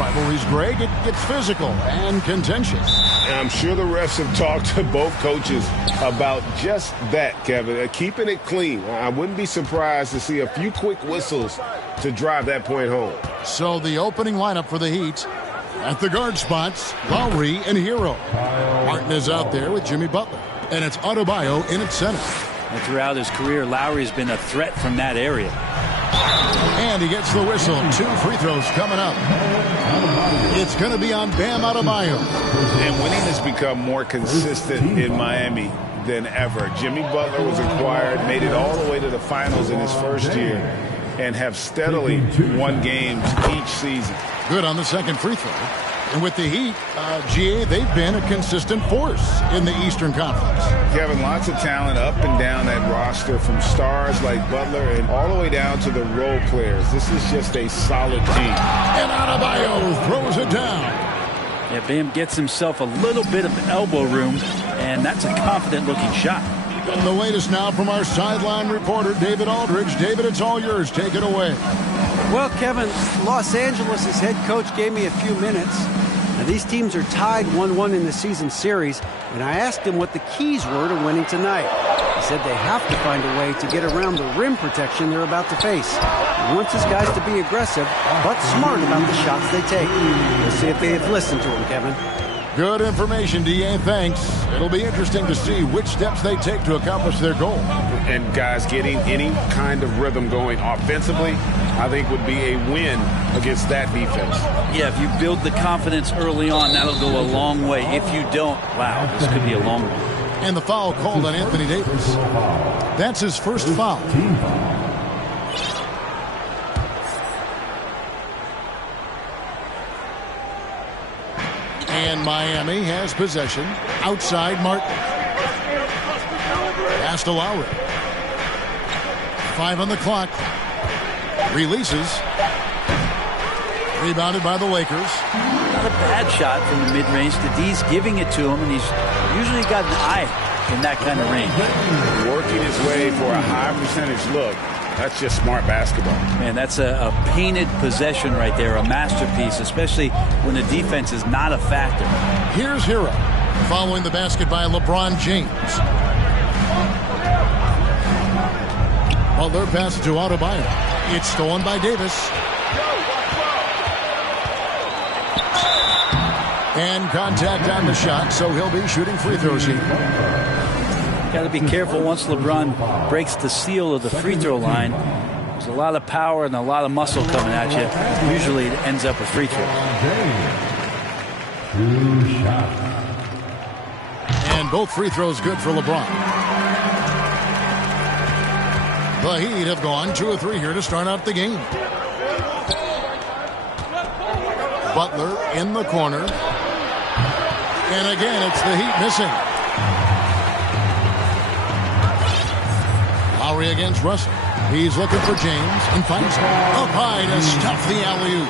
rivalries, Greg, it gets physical and contentious. And I'm sure the refs have talked to both coaches about just that, Kevin. Keeping it clean. I wouldn't be surprised to see a few quick whistles to drive that point home. So the opening lineup for the Heat. At the guard spots, Lowry and Hero. Martin is out there with Jimmy Butler. And it's Adebayo in at center. And throughout his career, Lowry's been a threat from that area. And he gets the whistle. 2 free throws coming up. It's going to be on Bam Adebayo. And winning has become more consistent in Miami than ever. Jimmy Butler was acquired, made it all the way to the finals in his first year, and have steadily won games each season. Good on the second free throw. And with the Heat, GA, they've been a consistent force in the Eastern Conference. Kevin, lots of talent up and down that roster, from stars like Butler and all the way down to the role players. This is just a solid team. And Adebayo throws it down. Yeah, Bam gets himself a little bit of elbow room, and that's a confident-looking shot. And the latest now from our sideline reporter, David Aldridge. David, it's all yours. Take it away. Well, Kevin, Los Angeles' head coach gave me a few minutes. Now, these teams are tied 1-1 in the season series, and I asked him what the keys were to winning tonight. He said they have to find a way to get around the rim protection they're about to face. He wants his guys to be aggressive, but smart about the shots they take. We'll see if they have listened to him, Kevin. Good information, DA. Thanks. It'll be interesting to see which steps they take to accomplish their goal. And guys, getting any kind of rhythm going offensively, I think would be a win against that defense. Yeah, if you build the confidence early on, that'll go a long way. If you don't, wow, this could be a long one. And the foul called on Anthony Davis. That's his first foul. And Miami has possession outside Martin. Pass to Lowry. 5 on the clock. Releases. Rebounded by the Lakers. Not a bad shot from the mid-range. D's giving it to him, and he's usually got an eye in that kind of range. Working his way for a high percentage look. That's just smart basketball. Man, that's a painted possession right there, a masterpiece, especially when the defense is not a factor. Here's Hero, following the basket by LeBron James. Butler passes to Adebayo. It's stolen by Davis. And contact on the shot, so he'll be shooting free throws here. Got to be careful once LeBron breaks the seal of the free throw line. There's a lot of power and a lot of muscle coming at you. Usually it ends up with free throws. And both free throws good for LeBron. The Heat have gone 2 of 3 here to start out the game. Butler in the corner. And again, it's the Heat missing. Lowry against Russell. He's looking for James and finds him. Up high to stuff the alley-oop.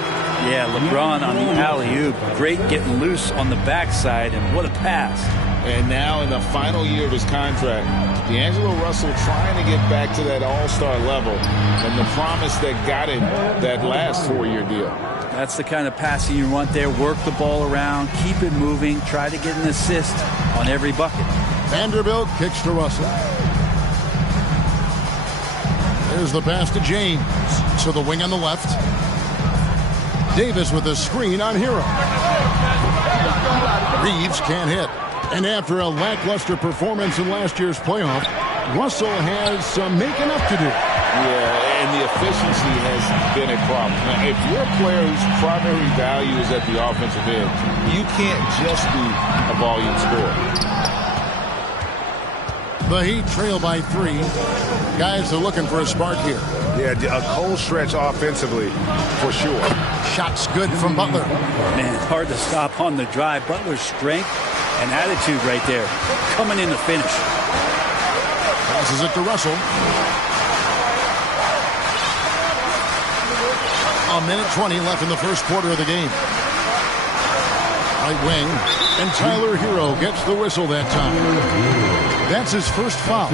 Yeah, LeBron on the alley-oop. Great getting loose on the backside, and what a pass. And now in the final year of his contract, D'Angelo Russell trying to get back to that all-star level and the promise that got him that last 4-year deal. That's the kind of passing you want there. Work the ball around, keep it moving, try to get an assist on every bucket. Vanderbilt kicks to Russell. There's the pass to James. So the wing on the left. Davis with a screen on Hero. Reeves can't hit. And after a lackluster performance in last year's playoff, Russell has some making up to do. Yeah, and the efficiency has been a problem. Now, if you're a player whose primary value is at the offensive end, you can't just be a volume scorer. The Heat trail by 3. Guys are looking for a spark here. Yeah, a cold stretch offensively, for sure. Shots good from Butler. Man, hard to stop on the drive. Butler's strength and attitude right there, coming in to finish. Passes it to Russell. A minute 20 left in the first quarter of the game. Right wing, and Tyler Hero gets the whistle that time. That's his first foul.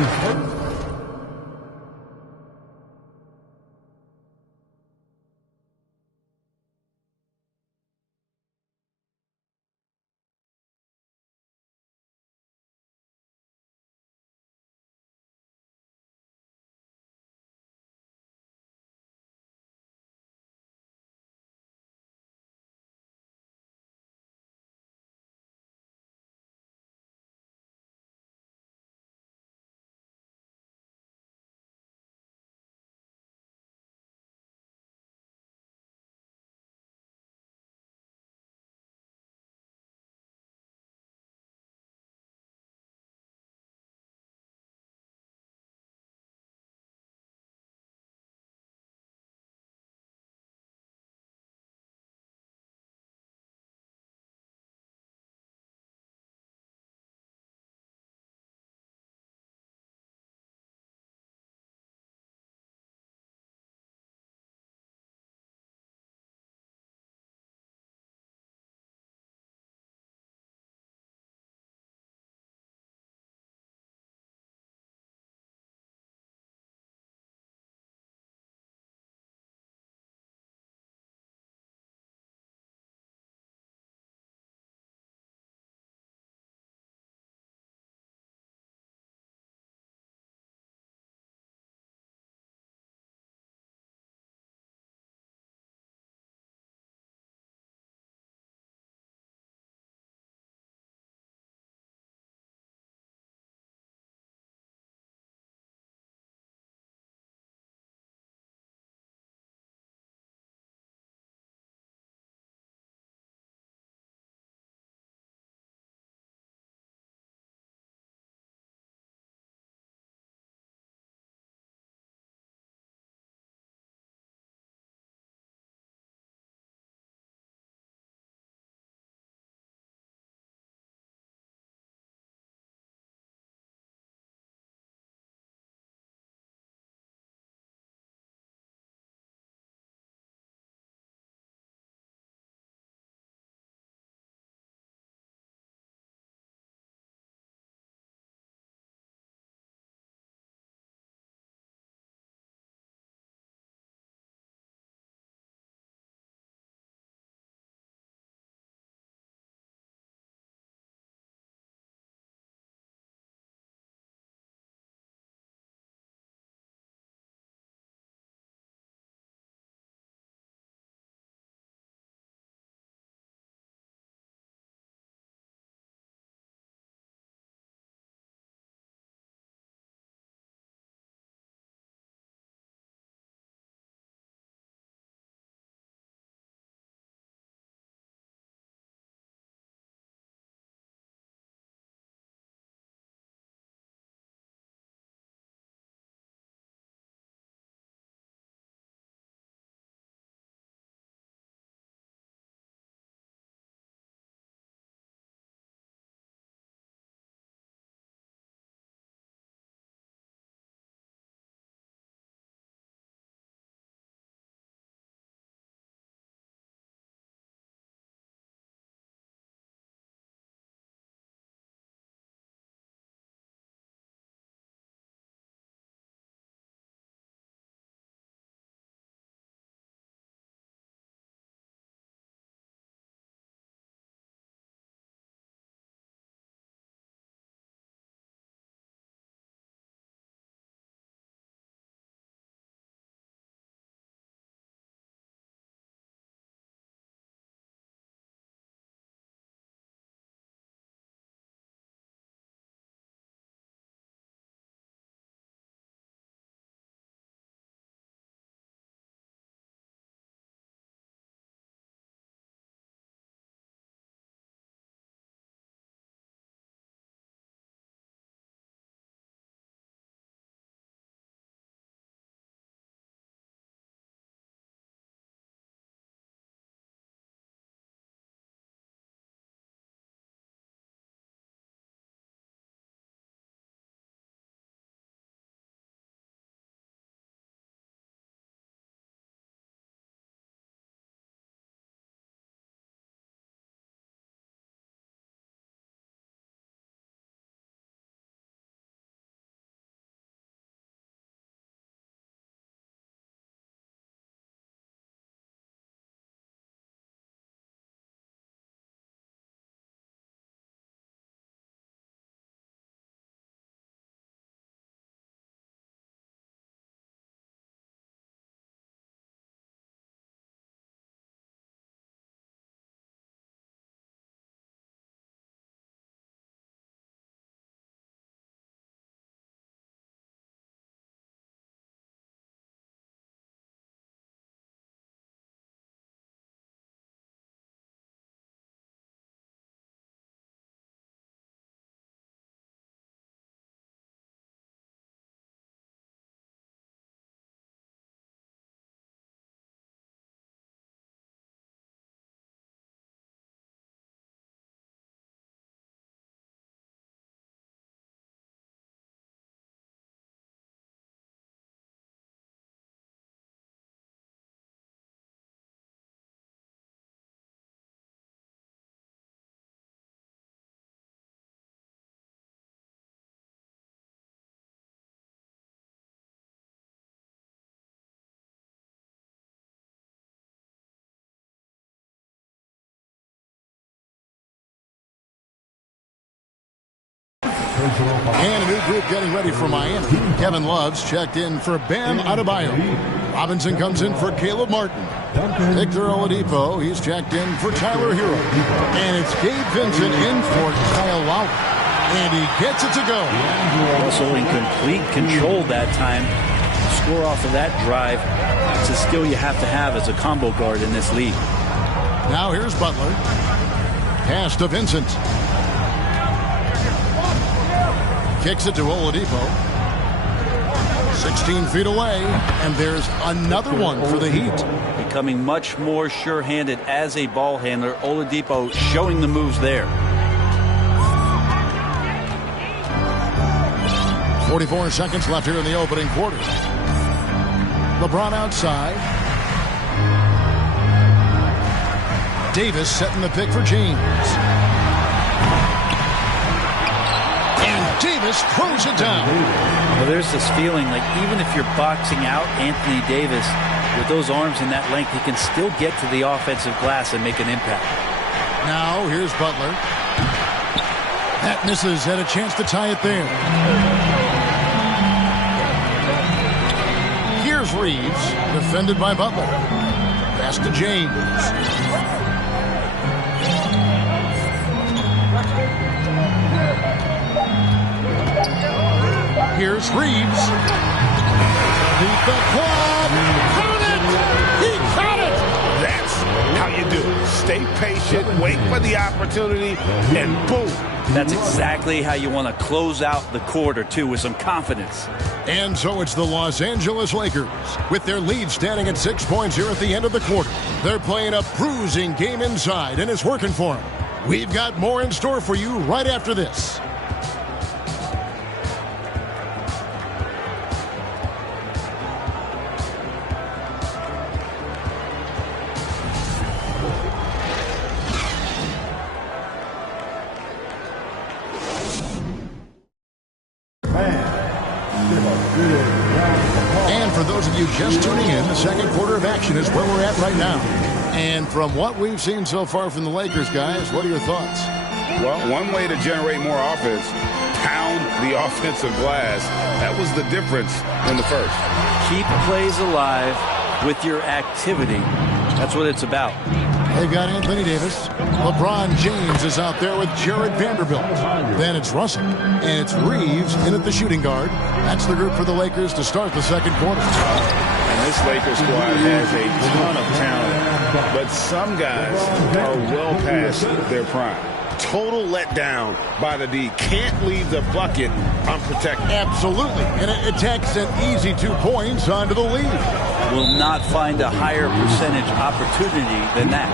And a new group getting ready for Miami. Kevin Love's checked in for Bam Adebayo. Robinson comes in for Caleb Martin. Victor Oladipo, he's checked in for Tyler Hero. And it's Gabe Vincent in for Kyle Lowry. And he gets it to go. Also in complete control that time. Score off of that drive. It's a skill you have to have as a combo guard in this league. Now here's Butler. Pass to Vincent. Kicks it to Oladipo. 16 feet away, and there's another one for the Heat. Becoming much more sure-handed as a ball handler. Oladipo showing the moves there. 44 seconds left here in the opening quarter. LeBron outside. Davis setting the pick for James. And Davis throws it down. Well, there's this feeling like even if you're boxing out Anthony Davis with those arms and that length, he can still get to the offensive glass and make an impact. Now here's Butler. That misses. Had a chance to tie it there. Here's Reeves, defended by Butler. Pass to James. Here's Reeves. Beat the clock. Count it! He caught it! That's how you do it. Stay patient, wait for the opportunity, and boom. That's exactly how you want to close out the quarter, too, with some confidence. And so it's the Los Angeles Lakers with their lead standing at 6 points here at the end of the quarter. They're playing a bruising game inside, and it's working for them. We've got more in store for you right after this. And for those of you just tuning in, the second quarter of action is where we're at right now. And from what we've seen so far from the Lakers, guys, what are your thoughts? Well, one way to generate more offense, pound the offensive glass. That was the difference in the first. Keep plays alive with your activity. That's what it's about. They've got Anthony Davis. LeBron James is out there with Jared Vanderbilt. Then it's Russell. And it's Reeves in at the shooting guard. That's the group for the Lakers to start the second quarter. And this Lakers squad has a ton of talent, but some guys are well past their prime. Total letdown by the D. Can't leave the bucket unprotected. Absolutely. And it takes an easy 2 points onto the lead. Will not find a higher percentage opportunity than that.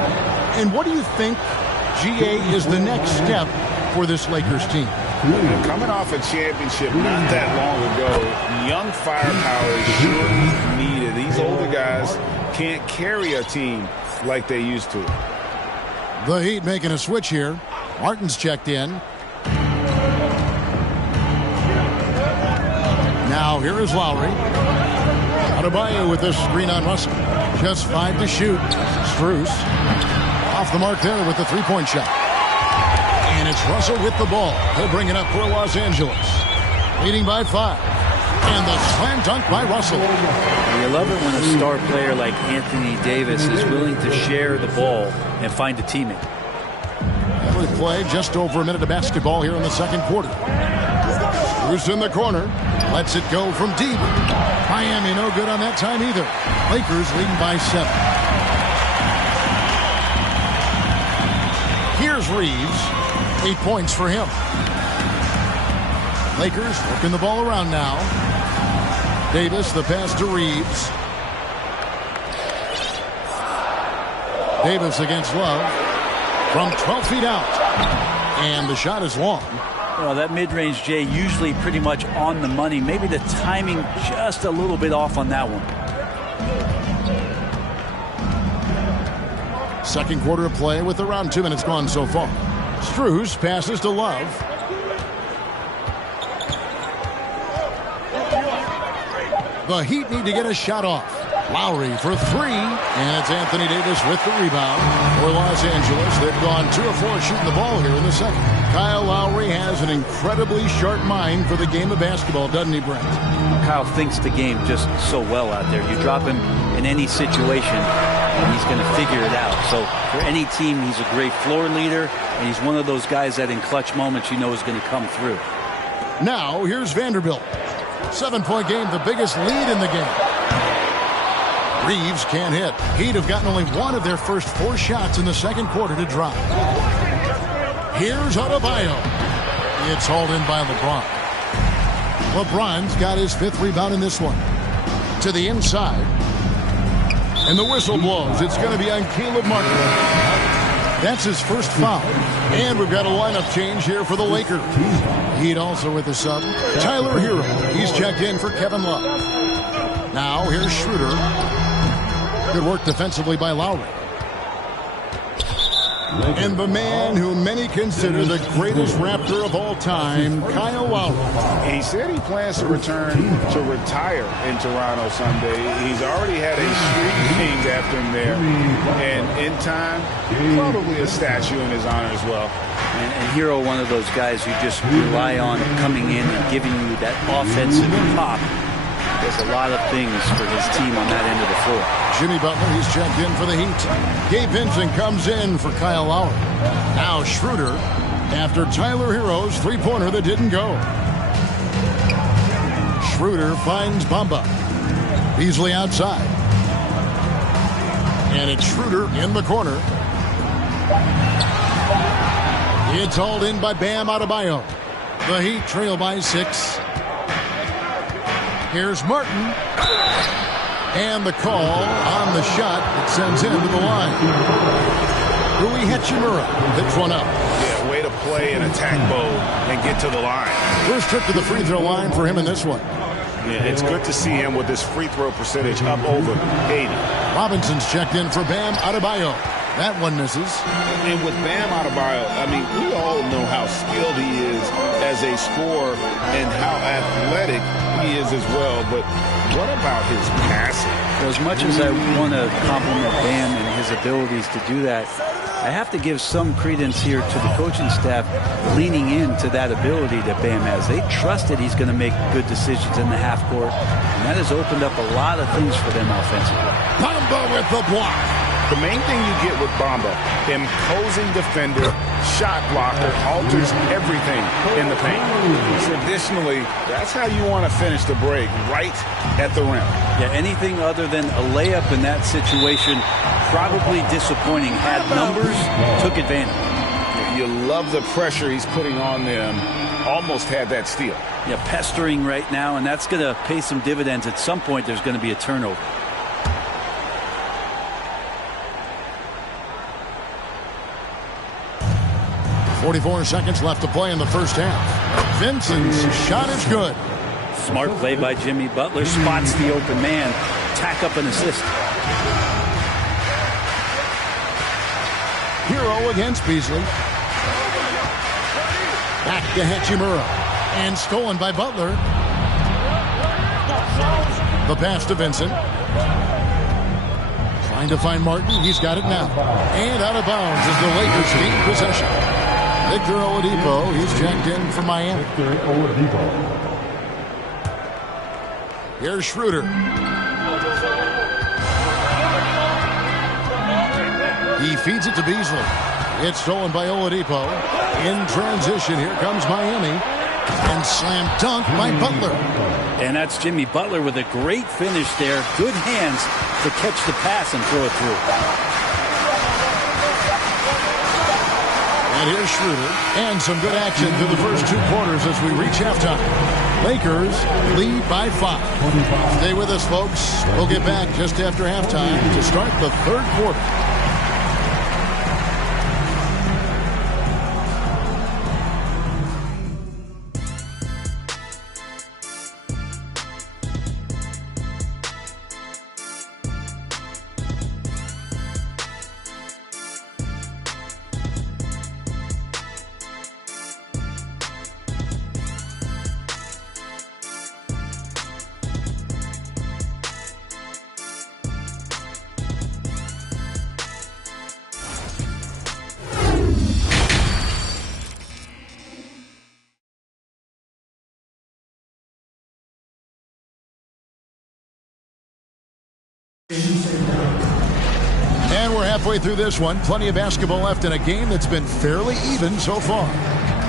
And what do you think, GA, is the next step for this Lakers team? Coming off a championship not that long ago, young firepower is sure needed. These older guys can't carry a team like they used to. The Heat making a switch here. Martin's checked in. Now here is Lowry. Adebayo with this screen on Russell. Just 5 to shoot. Strus off the mark there with the three-point shot. And it's Russell with the ball. He'll bring it up for Los Angeles. Leading by 5. And the slam dunk by Russell. You love it when a star player like Anthony Davis is willing to share the ball and find a teammate. We play just over a minute of basketball here in the second quarter. Strus in the corner. Lets it go from deep. Miami no good on that time either. Lakers leading by 7. Here's Reeves. 8 points for him. Lakers working the ball around now. Davis, the pass to Reeves. Davis against Love. From 12 feet out. And the shot is long. Well, that mid-range, Jay, usually pretty much on the money. Maybe the timing just a little bit off on that one. Second quarter of play with around 2 minutes gone so far. Strus passes to Love. The Heat need to get a shot off. Lowry for three, and it's Anthony Davis with the rebound for Los Angeles. They've gone 2 of 4 shooting the ball here in the second. Kyle Lowry has an incredibly sharp mind for the game of basketball, doesn't he, Brent? Kyle thinks the game just so well out there. You drop him in any situation, and he's going to figure it out. So for any team, he's a great floor leader, and he's one of those guys that in clutch moments you know is going to come through. Now, here's Vanderbilt. 7-point game, the biggest lead in the game. Reeves can't hit. Heat have gotten only 1 of their first 4 shots in the second quarter to drop. Here's Adebayo. It's hauled in by LeBron. LeBron's got his 5th rebound in this one. To the inside. And the whistle blows. It's going to be on Caleb Martin. That's his first foul. And we've got a lineup change here for the Lakers. Heat also with the sub. Tyler Hero. He's checked in for Kevin Love. Now here's Schroeder. Good work defensively by Lowry. And the man who many consider the greatest Raptor of all time, Kyle Lowry. He said he plans to return to retire in Toronto someday. He's already had a streak named after him there. And in time, probably a statue in his honor as well. And Hero, one of those guys you just rely on coming in and giving you that offensive pop. Does a lot of things for his team on that end of the floor. Jimmy Butler, he's checked in for the Heat. Gabe Vincent comes in for Kyle Lowry. Now Schroeder after Tyler Hero's three-pointer that didn't go. Schroeder finds Bamba. Beasley outside. And it's Schroeder in the corner. It's hauled in by Bam Adebayo. The Heat trail by 6. Here's Martin. And the call on the shot that sends him to the line. Rui Hachimura picks one up. Yeah, way to play an attack mode and get to the line. First trip to the free throw line for him in this one. Yeah, it's good to see him with this free throw percentage up over 80. Robinson's checked in for Bam Adebayo. That one misses. And with Bam Adebayo, I mean, we all know how skilled he is as a scorer and how athletic he is as well. But what about his passing? So as much as I want to compliment Bam and his abilities to do that, I have to give some credence here to the coaching staff leaning into that ability that Bam has. They trusted he's going to make good decisions in the half court, and that has opened up a lot of things for them offensively. Bamba with the block. The main thing you get with Bamba, imposing defender, shot blocker, alters everything in the paint. Traditionally, that's how you want to finish the break, right at the rim. Yeah, anything other than a layup in that situation, probably disappointing. Had numbers, took advantage. You love the pressure he's putting on them. Almost had that steal. Yeah, pestering right now, and that's going to pay some dividends. At some point, there's going to be a turnover. .44 seconds left to play in the first half. Vincent's shot is good. Smart play by Jimmy Butler. Spots the open man. Tack up an assist. Hero against Beasley. Back to Hachimura. And stolen by Butler. The pass to Vincent. Trying to find Martin. He's got it now. And out of bounds as the Lakers gain possession. Victor Oladipo, he's checked in for Miami. Victor Oladipo. Here's Schroeder. He feeds it to Beasley. It's stolen by Oladipo. In transition, here comes Miami. And slam dunk by Butler. And that's Jimmy Butler with a great finish there. Good hands to catch the pass and throw it through. And here's Schroeder. And some good action through the first 2 quarters as we reach halftime. Lakers lead by 5. Stay with us, folks. We'll get back just after halftime to start the third quarter. And we're halfway through this one. Plenty of basketball left in a game that's been fairly even so far.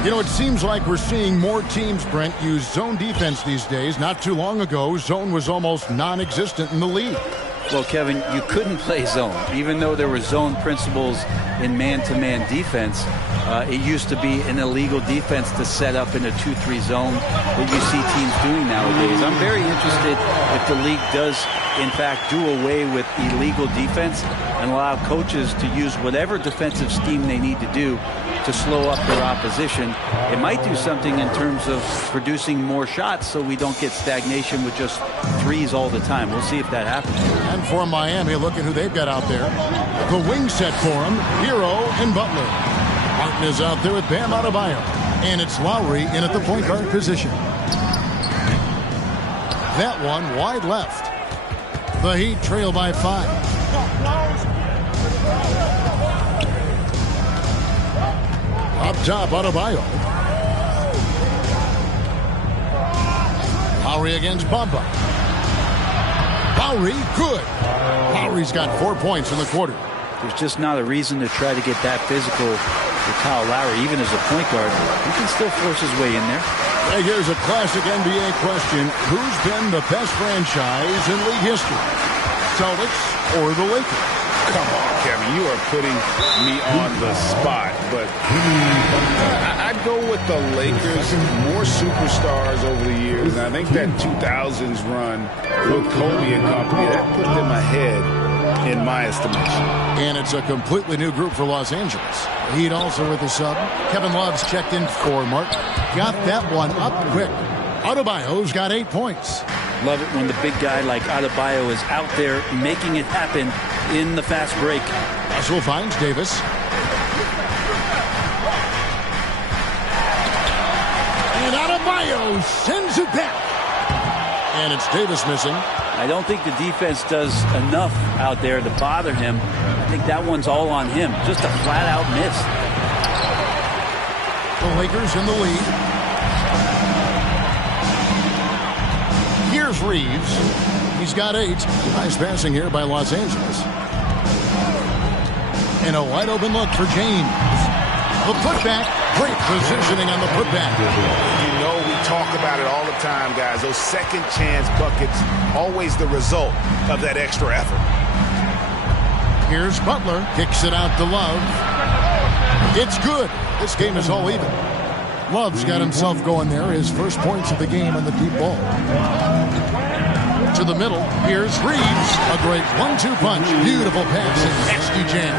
You know, it seems like we're seeing more teams, Brent, use zone defense these days. Not too long ago, zone was almost non-existent in the league. Well, Kevin, you couldn't play zone. Even though there were zone principles in man-to-man defense, it used to be an illegal defense to set up in a 2-3 zone that you see teams doing nowadays. I'm very interested if the league does, in fact, do away with illegal defense and allow coaches to use whatever defensive scheme they need to do to slow up their opposition. It might do something in terms of producing more shots so we don't get stagnation with just threes all the time. We'll see if that happens. And for Miami, look at who they've got out there. The wing set for them, Hero and Butler. Martin is out there with Bam Adebayo. And it's Lowry in at the point guard position. That one wide left. The Heat trail by 5. Up top, Adebayo. Lowry against Bamba. Lowry, good. Lowry's got 4 points in the quarter. There's just not a reason to try to get that physical with Kyle Lowry, even as a point guard. He can still force his way in there. Hey, here's a classic NBA question. Who's been the best franchise in league history? Celtics or the Lakers? Come on, Kevin. You are putting me on the spot. But I'd go with the Lakers. More superstars over the years. And I think that 2000s run with Kobe and company, that put them ahead in my estimation. And it's a completely new group for Los Angeles. Heat also with the sub. Kevin Love's checked in for Mark. Got that one up quick. Adebayo's got 8 points. Love it when the big guy like Adebayo is out there making it happen in the fast break. Russell finds Davis. And Adebayo sends it back. And it's Davis missing. I don't think the defense does enough out there to bother him. I think that one's all on him. Just a flat-out miss. The Lakers in the lead. Here's Reeves. He's got 8. Nice passing here by Los Angeles. And a wide-open look for James. The putback. Great positioning on the putback. You know, we talk about it all the time, guys. Those second chance buckets, always the result of that extra effort. Here's Butler. Kicks it out to Love. It's good. This game is all even. Love's got himself going there. His first points of the game on the deep ball. To the middle. Here's Reeves. A great 1-2 punch. Beautiful pass. Nasty jam.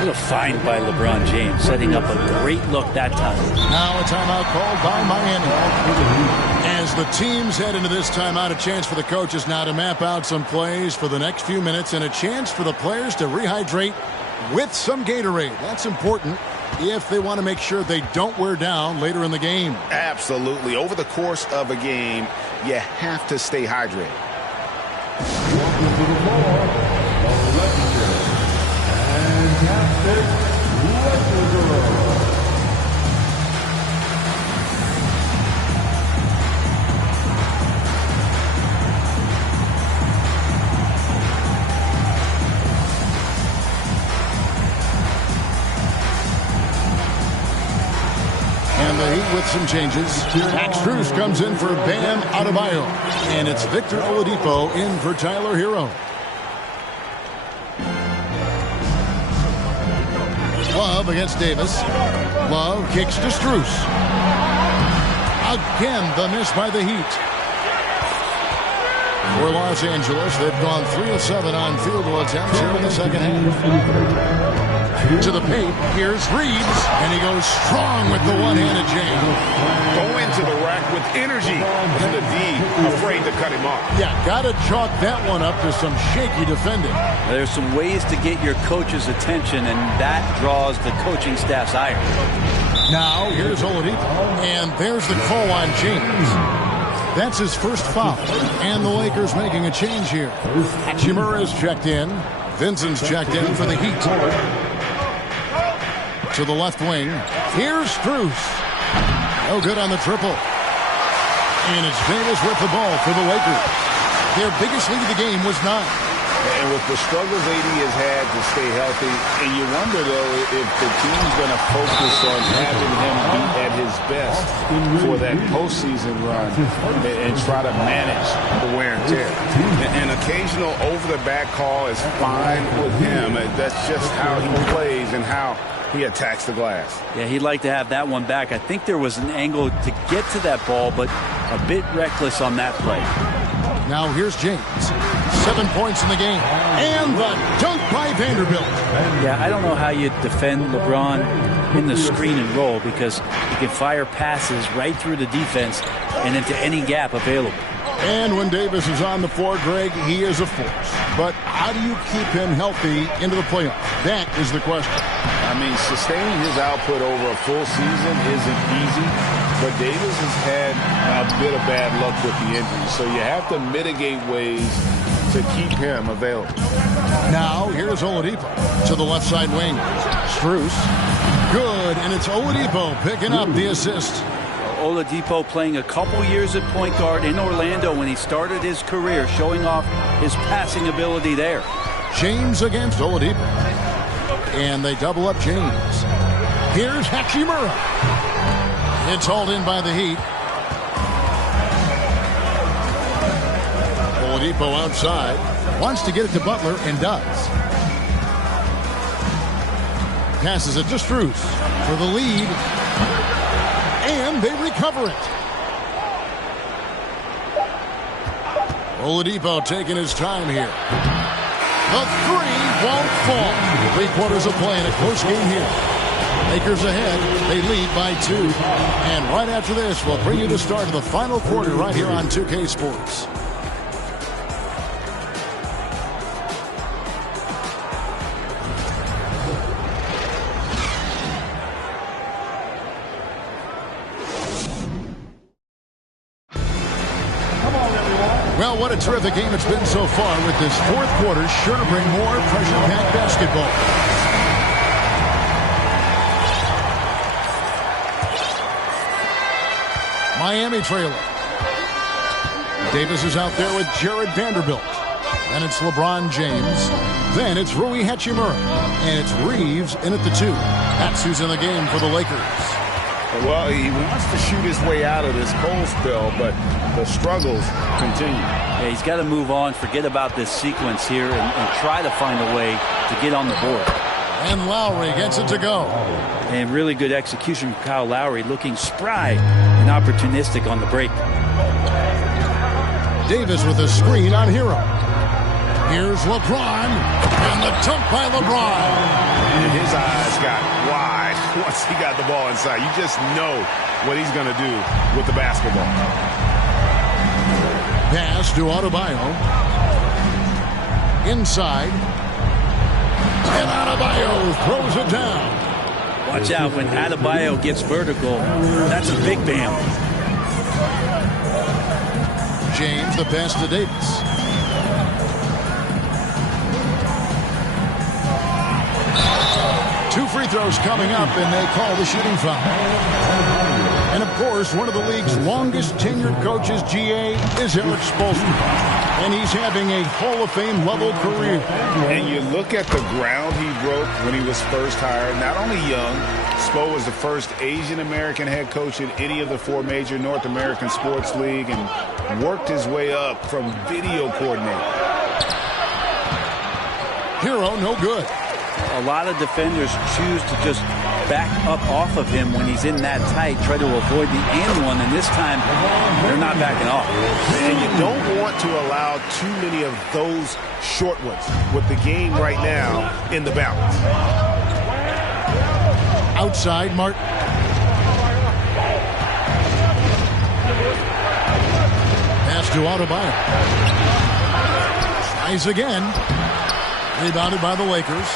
What a find by LeBron James, setting up a great look that time. Now a timeout called by Miami. As the teams head into this timeout, a chance for the coaches now to map out some plays for the next few minutes and a chance for the players to rehydrate with some Gatorade. That's important if they want to make sure they don't wear down later in the game. Absolutely. Over the course of a game, you have to stay hydrated. And the Heat with some changes. Max Strus comes in for Bam Adebayo. And it's Victor Oladipo in for Tyler Hero. Love against Davis. Love kicks to Strus. Again, the miss by the Heat. For Los Angeles, they've gone 3 of 7 on field goal attempts here in the second half. To the paint, here's Reeves, and he goes strong with the one-handed jam. Go into the rack with energy, and the D afraid to cut him off. Yeah, got to chalk that one up to some shaky defending. There's some ways to get your coach's attention, and that draws the coaching staff's ire. Now, here's Oladipo, and there's the call on James. That's his first foul, and the Lakers making a change here. Hachimura is checked in. Vincent's checked in for the Heat. To the left wing. Here's Strus. No good on the triple. And it's Davis with the ball for the Lakers. Their biggest lead of the game was 9. And with the struggles AD has had to stay healthy, and you wonder, though, if the team's going to focus on having him be at his best for that postseason run and try to manage the wear and tear. An occasional over-the-back call is fine with him. That's just how he plays and how he attacks the glass. Yeah, he'd like to have that one back. I think there was an angle to get to that ball, but a bit reckless on that play. Now here's James. 7 points in the game. And the dunk by Vanderbilt. Yeah, I don't know how you defend LeBron in the screen and roll, because he can fire passes right through the defense and into any gap available. And when Davis is on the floor, Greg, he is a force. But how do you keep him healthy into the playoffs? That is the question. I mean, sustaining his output over a full season isn't easy, but Davis has had a bit of bad luck with the injury, so you have to mitigate ways to keep him available. Now, here's Oladipo to the left side wing. Strus. Good, and it's Oladipo picking up the assist. Oladipo playing a couple years at point guard in Orlando when he started his career, showing off his passing ability there. James against Oladipo. And they double up James. Here's Hachimura. It's hauled in by the Heat. Oladipo outside. Wants to get it to Butler and does. Passes it to Strus for the lead. And they recover it. Oladipo taking his time here. The three won't fall. 3 quarters of play in a close game here. Lakers ahead. They lead by 2. And right after this, we'll bring you the start of the final quarter right here on 2K Sports. Well, what a terrific game it's been so far, with this fourth quarter sure to bring more pressure-packed basketball. Miami trailing. Davis is out there with Jared Vanderbilt. Then it's LeBron James. Then it's Rui Hachimura. And it's Reeves in at the 2. That's who's in the game for the Lakers. Well, he wants to shoot his way out of this cold spell, but the struggles continue. Yeah, he's got to move on, forget about this sequence here, and try to find a way to get on the board. And Lowry gets it to go. And really good execution from Kyle Lowry, looking spry and opportunistic on the break. Davis with a screen on Hero. Here's LeBron, and the dunk by LeBron. And his eyes got wide once he got the ball inside. You just know what he's going to do with the basketball. Pass to Adebayo. Inside. And Adebayo throws it down. Watch out when Adebayo gets vertical. That's a big bam. James the pass to Davis. Two free throws coming up, and they call the shooting foul. And, of course, one of the league's longest tenured coaches, GA, is Eric Spoelstra. And he's having a Hall of Fame level career. And you look at the ground he broke when he was first hired. Not only young, Spo was the first Asian American head coach in any of the 4 major North American sports league, and worked his way up from video coordinator. Hero, no good. A lot of defenders choose to just back up off of him when he's in that tight, try to avoid the and one, and this time they're not backing off. And you don't want to allow too many of those short ones with the game right now in the balance. Outside, Martin. Pass to Adebayo. Tries again. Rebounded by the Lakers.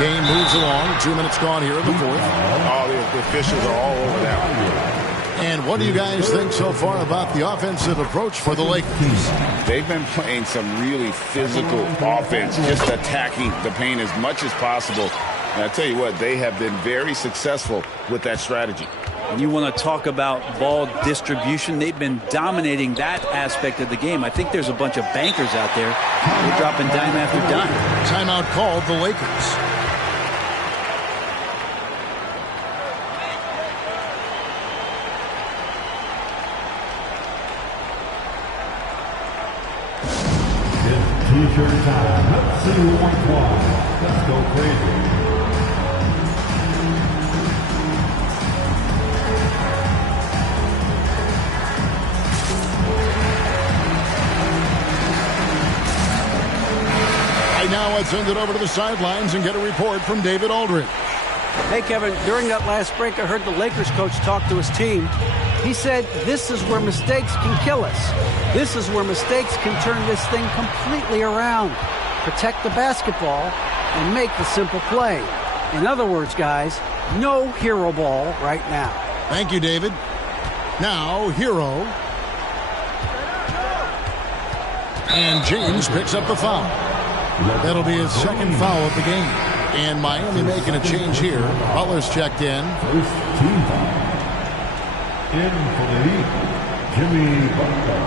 Game moves along. 2 minutes gone here in the fourth. All the officials are all over that one. And what do you guys think so far about the offensive approach for the Lakers? They've been playing some really physical offense, just attacking the paint as much as possible. And I tell you what, they have been very successful with that strategy. And you want to talk about ball distribution. They've been dominating that aspect of the game. I think there's a bunch of bankers out there. They're dropping dime after dime. Timeout called the Lakers. T-shirt time. Let's see who wants one. Let's go crazy. Right now, let's send it over to the sidelines and get a report from David Aldridge. Hey, Kevin, during that last break, I heard the Lakers coach talk to his team. He said, this is where mistakes can kill us. This is where mistakes can turn this thing completely around. Protect the basketball and make the simple play. In other words, guys, no hero ball right now. Thank you, David. Now, hero. And James picks up the foul. That'll be his second foul of the game. And Miami making a change here. Butler's checked in. First team foul. In for the Heat, Jimmy Butler.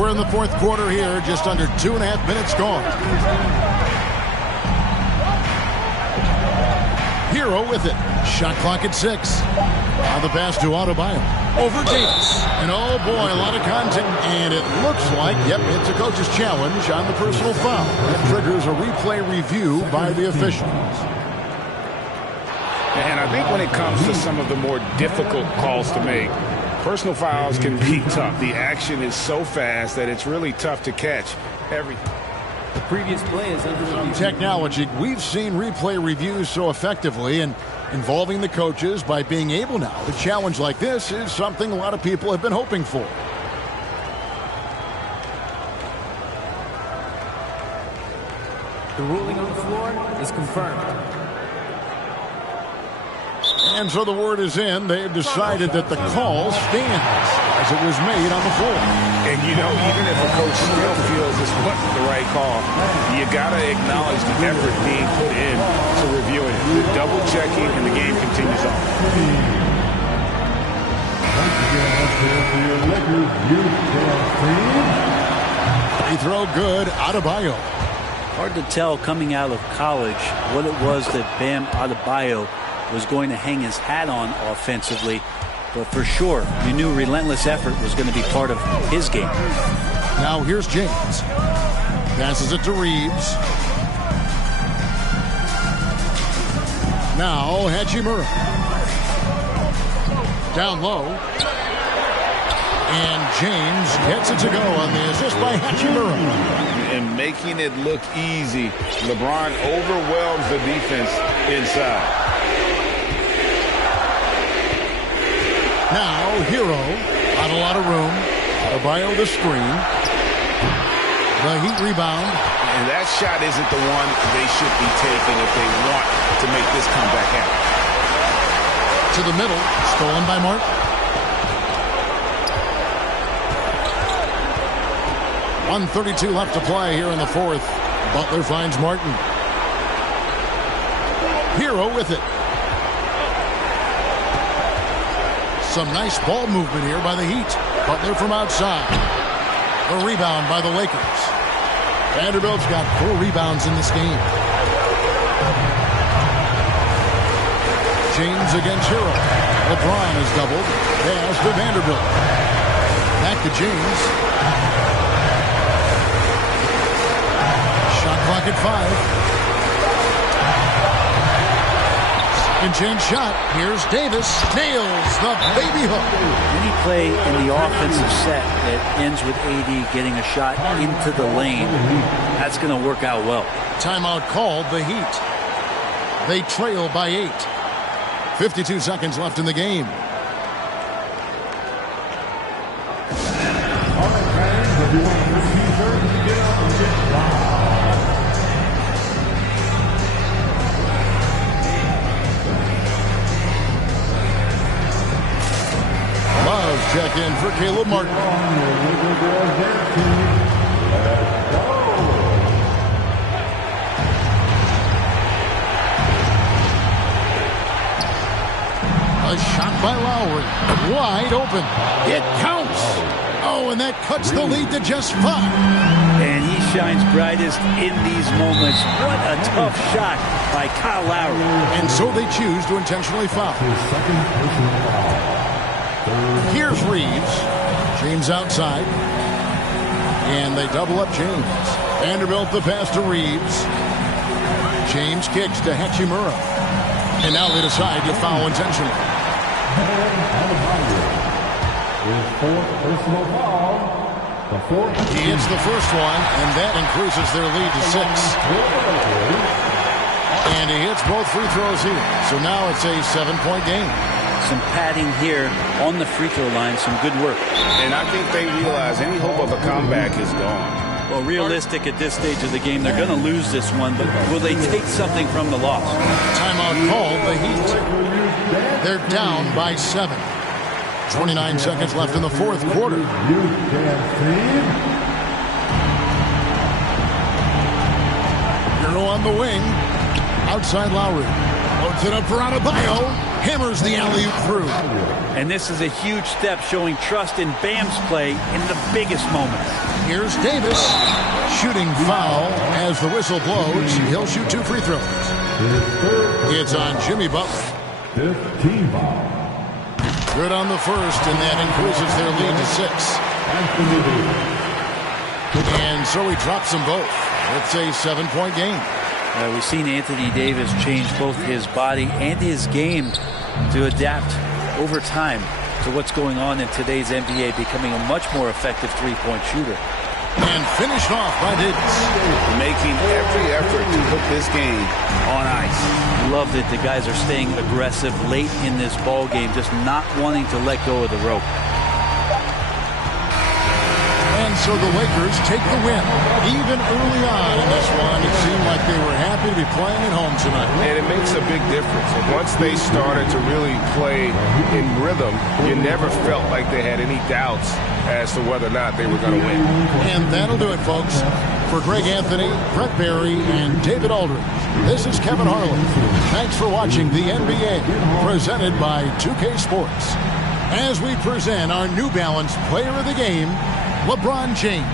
We're in the fourth quarter here, just under 2.5 minutes gone. Hero with it. Shot clock at 6. Now the pass to Adebayo. Over Davis. And oh boy, a lot of contact. And it looks like, yep, it's a coach's challenge on the personal foul. That triggers a replay review by the officials. And I think when it comes to some of the more difficult calls to make, personal fouls can be tough. The action is so fast that it's really tough to catch everything. The previous play is under review. Technology, we've seen replay reviews so effectively, and involving the coaches by being able now to challenge like this is something a lot of people have been hoping for. The ruling on the floor is confirmed. And so the word is in. They've decided that the call stands as it was made on the floor. And, you know, even if a coach still feels this wasn't the right call, you got to acknowledge the effort being put in to reviewing it. The double checking, and the game continues on. Once again, up there for your Lakers youth team. Free throw good. Adebayo. Hard to tell coming out of college what it was that Bam Adebayo was going to hang his hat on offensively. But for sure, you knew relentless effort was going to be part of his game. Now here's James. Passes it to Reeves. Now Hachimura. Down low. And James gets it to go on the assist by Hachimura. And making it look easy, LeBron overwhelms the defense inside. Now, Hero, not a lot of room. Adebayo the screen. The Heat rebound. And that shot isn't the one they should be taking if they want to make this comeback happen. To the middle, stolen by Martin. 1:32 left to play here in the fourth. Butler finds Martin. Hero with it. Some nice ball movement here by the Heat. Butler from outside. A rebound by the Lakers. Vanderbilt's got 4 rebounds in this game. James against Hero. LeBron is doubled. Pass to Vanderbilt. Back to James. Shot clock at 5. And change shot. Here's Davis. Nails the baby hook. Any play in the offensive set that ends with AD getting a shot into the lane, that's going to work out well. Timeout called the Heat. They trail by 8. 52 seconds left in the game. All right, fans, if you want a new t-shirt, get up and get loud. Love check in for Caleb Martin. A shot by Lowry. Wide open. It counts. Oh, and that cuts the lead to just 5. And he shines brightest in these moments. What a tough shot by Kyle Lowry. And so they choose to intentionally foul. Here's Reeves. James outside. And they double up James. Vanderbilt the pass to Reeves. James kicks to Hachimura. And now they decide to foul intentionally. His 4th personal foul. The 4th. He hits the first one, and that increases their lead to 6. And he hits both free throws here. So now it's a 7-point game. Some padding here on the free throw line. Some good work. And I think they realize any hope of a comeback is gone. Well, realistic at this stage of the game, they're going to lose this one, but will they take something from the loss? Timeout called, the Heat. They're down by 7. 29 seconds left in the 4th quarter. Euro on the wing. Outside Lowry. Loads it up for Adebayo. Hammers the alley-oop through. And this is a huge step showing trust in Bam's play in the biggest moments. Here's Davis. Shooting foul as the whistle blows. He'll shoot 2 free throws. It's on Jimmy Butler. 15 foul. Good on the first, and that increases their lead to 6. And so he drops them both. It's a 7-point game. We've seen Anthony Davis change both his body and his game to adapt over time to what's going on in today's NBA, becoming a much more effective three-point shooter. And finished off by Davis. Making every effort to put this game on ice. Love that the guys are staying aggressive late in this ball game, just not wanting to let go of the rope. And so the Lakers take the win. Even early on in this one, it seemed like they were happy to be playing at home tonight. And it makes a big difference. And once they started to really play in rhythm, you never felt like they had any doubts as to whether or not they were going to win. And that'll do it, folks. For Greg Anthony, Brett Barry, and David Aldridge, this is Kevin Harlan. Thanks for watching the NBA, presented by 2K Sports. As we present our New Balance Player of the Game, LeBron James.